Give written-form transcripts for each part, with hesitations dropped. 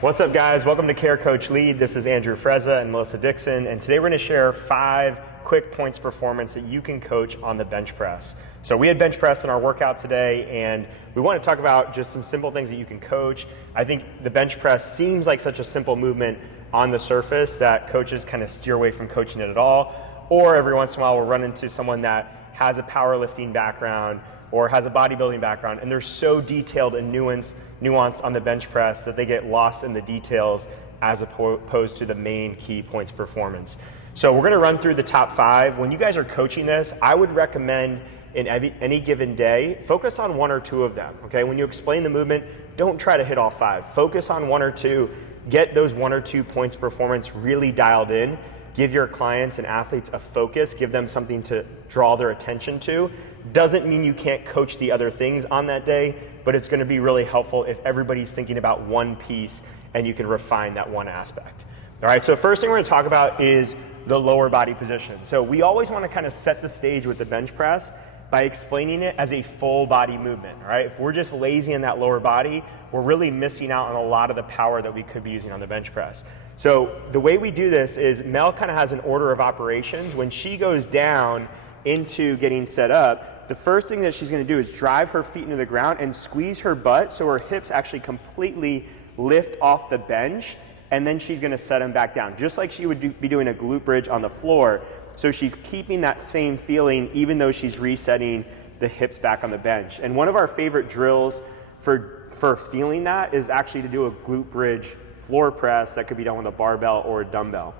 What's up, guys? Welcome to Care Coach Lead. This is Andrew Frezza and Melissa Dixon, and today we're going to share 5 quick points performance that you can coach on the bench press. So we had bench press in our workout today, and we want to talk about just some simple things that you can coach. I think the bench press seems like such a simple movement on the surface that coaches kind of steer away from coaching it at all, or every once in a while we'll run into someone that has a powerlifting background or has a bodybuilding background, and they're so detailed and nuanced on the bench press that they get lost in the details as opposed to the main key points performance. So we're gonna run through the top 5. When you guys are coaching this, I would recommend in any given day, focus on 1 or 2 of them, okay? When you explain the movement, don't try to hit all 5. Focus on 1 or 2, get those 1 or 2 points performance really dialed in. Give your clients and athletes a focus, give them something to draw their attention to. Doesn't mean you can't coach the other things on that day, but it's gonna be really helpful if everybody's thinking about one piece and you can refine that one aspect. All right, so first thing we're gonna talk about is the lower body position. So we always wanna kind of set the stage with the bench press by explaining it as a full body movement, all right? If we're just lazy in that lower body, we're really missing out on a lot of the power that we could be using on the bench press. So the way we do this is Mel kind of has an order of operations. When she goes down into getting set up, the first thing that she's gonna do is drive her feet into the ground and squeeze her butt so her hips actually completely lift off the bench, and then she's gonna set them back down, just like she would be doing a glute bridge on the floor. So she's keeping that same feeling even though she's resetting the hips back on the bench. And one of our favorite drills for feeling that is actually to do a glute bridge floor press that could be done with a barbell or a dumbbell.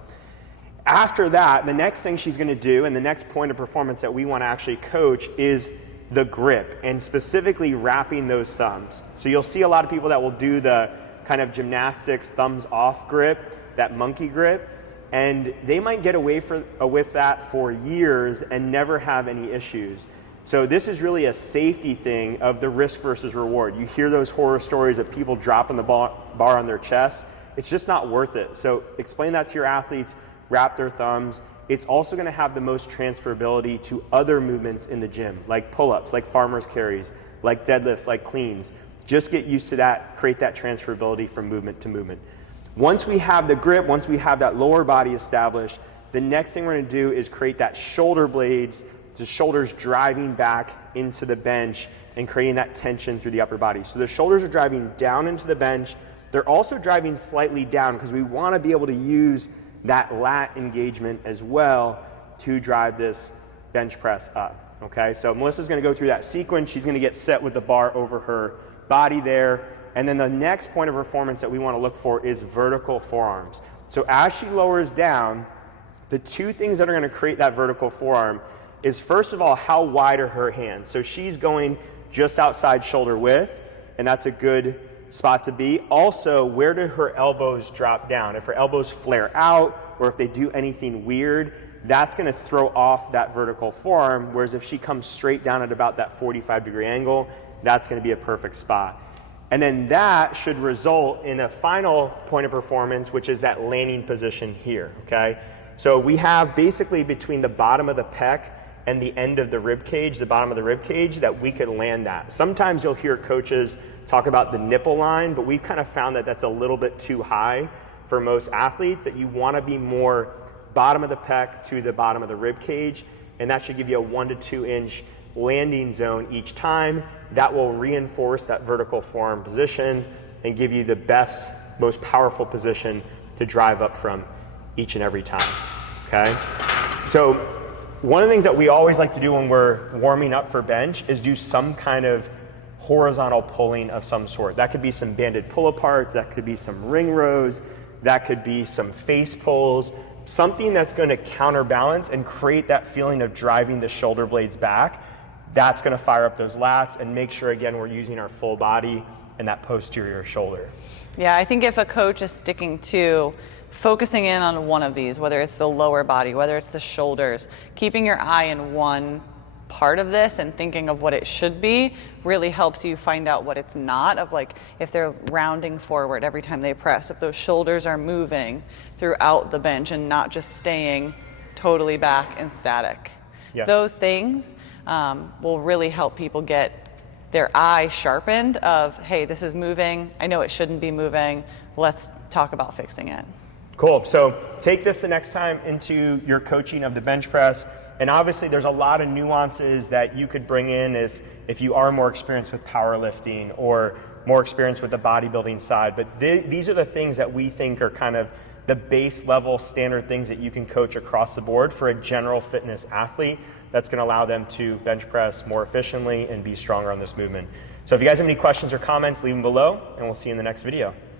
After that, the next thing she's gonna do, and the next point of performance that we wanna actually coach, is the grip, and specifically wrapping those thumbs. So you'll see a lot of people that will do the kind of gymnastics thumbs off grip, that monkey grip, and they might get away with that for years and never have any issues. So this is really a safety thing of the risk versus reward. You hear those horror stories of people dropping the bar on their chest. It's just not worth it. So explain that to your athletes, wrap their thumbs. It's also gonna have the most transferability to other movements in the gym, like pull-ups, like farmer's carries, like deadlifts, like cleans. Just get used to that, create that transferability from movement to movement. Once we have the grip, once we have that lower body established, the next thing we're gonna do is create that shoulder blades, the shoulders driving back into the bench and creating that tension through the upper body. So the shoulders are driving down into the bench. They're also driving slightly down because we wanna be able to use that lat engagement as well to drive this bench press up, okay? So Melissa's gonna go through that sequence. She's gonna get set with the bar over her body there. And then the next point of performance that we want to look for is vertical forearms. So as she lowers down, the 2 things that are going to create that vertical forearm is, first of all, how wide are her hands? So she's going just outside shoulder width, and that's a good spot to be. Also, where do her elbows drop down? If her elbows flare out or if they do anything weird, that's going to throw off that vertical forearm, whereas if she comes straight down at about that 45-degree angle, that's going to be a perfect spot. And then that should result in a final point of performance, which is that landing position here, okay? So we have basically between the bottom of the pec and the end of the rib cage, the bottom of the rib cage, that we could land that. Sometimes you'll hear coaches talk about the nipple line, but we've kind of found that that's a little bit too high for most athletes, that you want to be more bottom of the pec to the bottom of the rib cage, and that should give you a 1 to 2 inch landing zone each time. That will reinforce that vertical forearm position and give you the best, most powerful position to drive up from each and every time, okay? So one of the things that we always like to do when we're warming up for bench is do some kind of horizontal pulling of some sort. That could be some banded pull-aparts, that could be some ring rows, that could be some face pulls, something that's gonna counterbalance and create that feeling of driving the shoulder blades back. That's gonna fire up those lats and make sure, again, we're using our full body and that posterior shoulder. Yeah, I think if a coach is sticking to focusing in on one of these, whether it's the lower body, whether it's the shoulders, keeping your eye in one part of this and thinking of what it should be really helps you find out what it's not, of like if they're rounding forward every time they press, if those shoulders are moving throughout the bench and not just staying totally back and static. Yeah. Those things will really help people get their eye sharpened of, hey, this is moving. I know it shouldn't be moving. Let's talk about fixing it. Cool. So take this the next time into your coaching of the bench press. And obviously there's a lot of nuances that you could bring in if you are more experienced with powerlifting or more experienced with the bodybuilding side. But these are the things that we think are kind of the base level standard things that you can coach across the board for a general fitness athlete that's going to allow them to bench press more efficiently and be stronger on this movement. So if you guys have any questions or comments, leave them below, and we'll see you in the next video.